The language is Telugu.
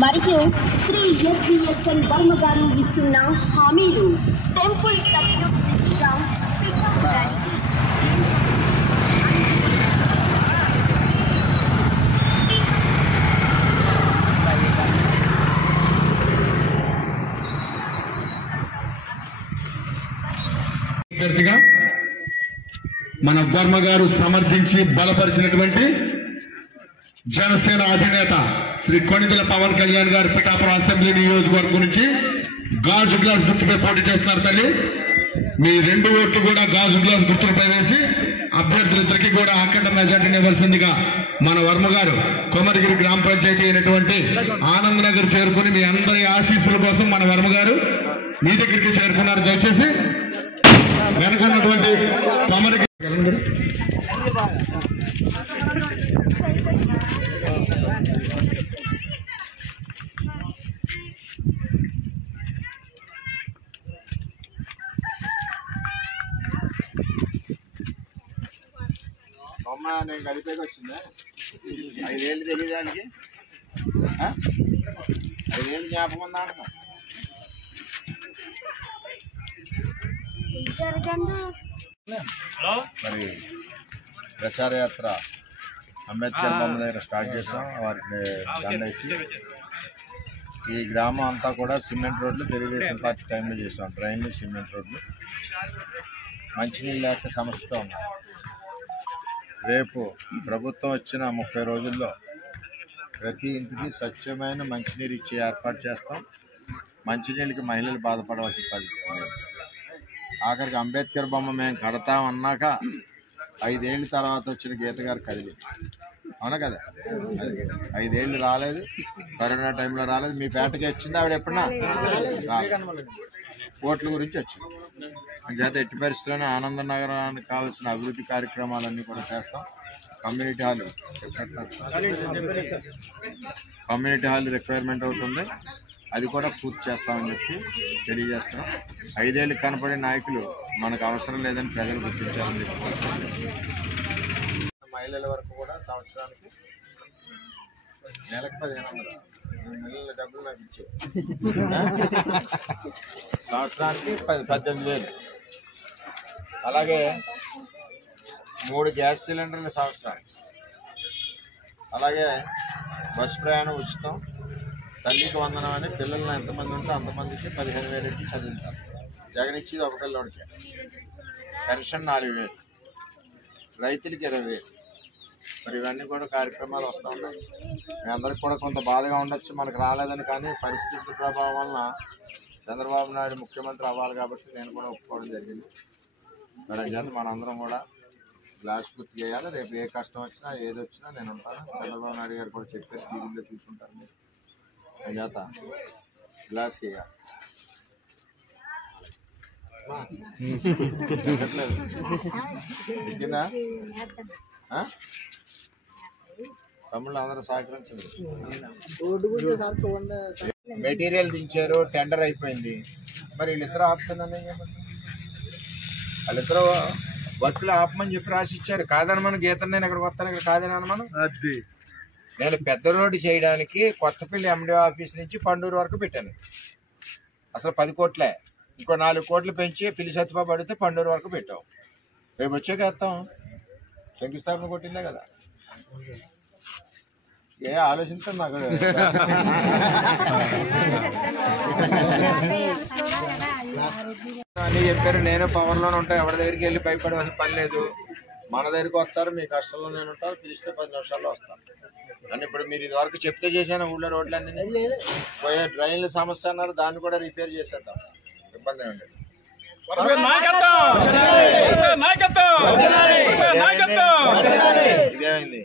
మరియు శ్రీ ఎస్విఎస్ఎన్ వర్మ గారు ఇస్తున్న హామీలు. Temple circuit system pickup right. మన వర్మ గారు సమర్థించి బలపరిచినటువంటి జనసేన అధినేత శ్రీ కొణిదెల పవన్ కళ్యాణ్ గారు పిఠాపురం అసెంబ్లీ నియోజకవర్గం నుంచి గాజు గ్లాస్ గుర్తుపై పోటీ చేస్తున్నారు. తల్లి, మీ 2 ఓట్లు కూడా గాజు గ్లాస్ గుర్తులపై వేసి అభ్యర్థులిద్దరికీ కూడా అఖండ మెజార్టీని ఇవ్వాల్సిందిగా మన వర్మ గారు కొమరగిరి గ్రామ పంచాయతీ అయినటువంటి ఆనంద్ నగర్ చేరుకుని మీ అందరి ఆశీస్సుల కోసం మన వర్మ గారు మీ దగ్గరికి చేరుకున్నారు. దయచేసి వెనుకున్నటువంటి కొమరగిరి నేను కలిపేకి వచ్చిందా 5 ఏళ్ళు తెలియదానికి 5 ఏళ్ళు జ్ఞాపకం ఉందా అంటున్నా. మరి ప్రచార యాత్ర అంబేద్కర్ బొమ్మ దగ్గర స్టార్ట్ చేసాం. వారికి దండేసి ఈ గ్రామం అంతా కూడా సిమెంట్ రోడ్లు తెలుగుదేశం పార్టీ టైంలో చేసాం. డ్రైన్లు, సిమెంట్ రోడ్లు, మంచినీళ్ళు లేక సమస్యతో ఉన్నాయి. రేపు ప్రభుత్వం వచ్చిన 30 రోజుల్లో ప్రతి ఇంటికి స్వచ్ఛమైన మంచినీరు ఇచ్చే ఏర్పాటు చేస్తాం. మంచినీళ్ళకి మహిళలు బాధపడవలసిన పరిస్థితి లేదు. ఆఖరికి అంబేద్కర్ బొమ్మ మేము కడతామన్నాక 5 ఏళ్ళ తర్వాత వచ్చిన గీత గారు కదిలి, అవునా కదా, 5 ఏళ్ళు రాలేదు, కరోనా టైంలో రాలేదు. మీ పేటకి వచ్చింది ఆవిడ ఎప్పుడన్నా ఓట్ల గురించి వచ్చింది. చేత ఎట్టి పరిస్థితుల్లోనే ఆనంద నగరానికి కావాల్సిన అభివృద్ధి కార్యక్రమాలన్నీ కూడా చేస్తాం. కమ్యూనిటీ హాల్ రిక్వైర్మెంట్ అవుతుంది, అది కూడా పూర్తి చేస్తామని చెప్పి తెలియజేస్తున్నాం. 5 ఏళ్ళు కనపడే నాయకులు మనకు అవసరం లేదని ప్రజలు గుర్తించాలని చెప్పి మహిళల వరకు కూడా సంవత్సరానికి నెలకు 1500 నెలల డబ్బులు నాకు ఇచ్చే సంవత్సరానికి 18,000. అలాగే 3 గ్యాస్ సిలిండర్లు సంవత్సరానికి. అలాగే బస్సు ప్రయాణం ఉచితం. తల్లికి వందనం అని పిల్లలను ఎంతమంది ఉంటే అంతమందికి 15,000 ఇచ్చి చదివించాలి. జగన్ ఇచ్చేది ఒక పిల్లోడికి. పెన్షన్ 4,000, రైతులకి 20,000. మరి ఇవన్నీ కూడా కార్యక్రమాలు వస్తూ ఉన్నాయి. మీ అందరికి కూడా కొంత బాధగా ఉండొచ్చు మనకు రాలేదని, కానీ పరిస్థితుల ప్రభావం వలన చంద్రబాబు నాయుడు ముఖ్యమంత్రి అవ్వాలి కాబట్టి నేను కూడా ఒప్పుకోవడం జరిగింది. మరి చేత మనందరం కూడా గ్లాస్ గుర్తు చేయాలి. రేపు ఏ కష్టం వచ్చినా ఏది వచ్చినా నేను ఉంటాను. చంద్రబాబు నాయుడు గారు కూడా చెప్పారు, టీవీలో చూసుకుంటారు. మీరు చేత గ్లాస్ చేయాలి. ఎక్కిందా? తమ్ముళ్ళు అందరూ సహకరించండి. మెటీరియల్ దించారు, టెండర్ అయిపోయింది. మరి వీళ్ళిద్దరూ ఆపుతున్నాను, వాళ్ళిద్దరూ వర్క్లు ఆపమని చెప్పి రాసి ఇచ్చారు. కాదని మనం గీత నేను ఇక్కడికి వస్తాను, ఇక్కడ కాదని మనం అది నేను పెద్ద రోడ్డు చేయడానికి కొత్తపల్లి ఎండి ఆఫీస్ నుంచి పండూరు వరకు పెట్టాను. అసలు 10 కోట్లే, ఇంకో 4 కోట్లు పెంచి పిల్లి సత్యబాబు అడిగితే పండూరు వరకు పెట్టావు. రేపు వచ్చాక వేస్తాం. శంకుస్థాపన కొట్టిందే కదా, ఏ ఆలోచించాం నాకు అని చెప్పారు. నేను పవర్లోనే ఉంటాను, ఎవరి దగ్గరికి వెళ్ళి భయపడవలసిన పని లేదు. మన దగ్గరికి వస్తారు, మీ కష్టంలో నేను ఉంటాను, పిలిస్తే 10 నిమిషాల్లో వస్తాను. కానీ ఇప్పుడు మీరు ఇది వరకు చెప్తే చేశాను. ఊళ్ళో రోడ్లన్నీ పోయే డ్రైన్ల సమస్య అన్నారు, దాన్ని కూడా రిపేర్ చేసేద్దాం, ఇబ్బంది ఏమండి. ఇదేమైంది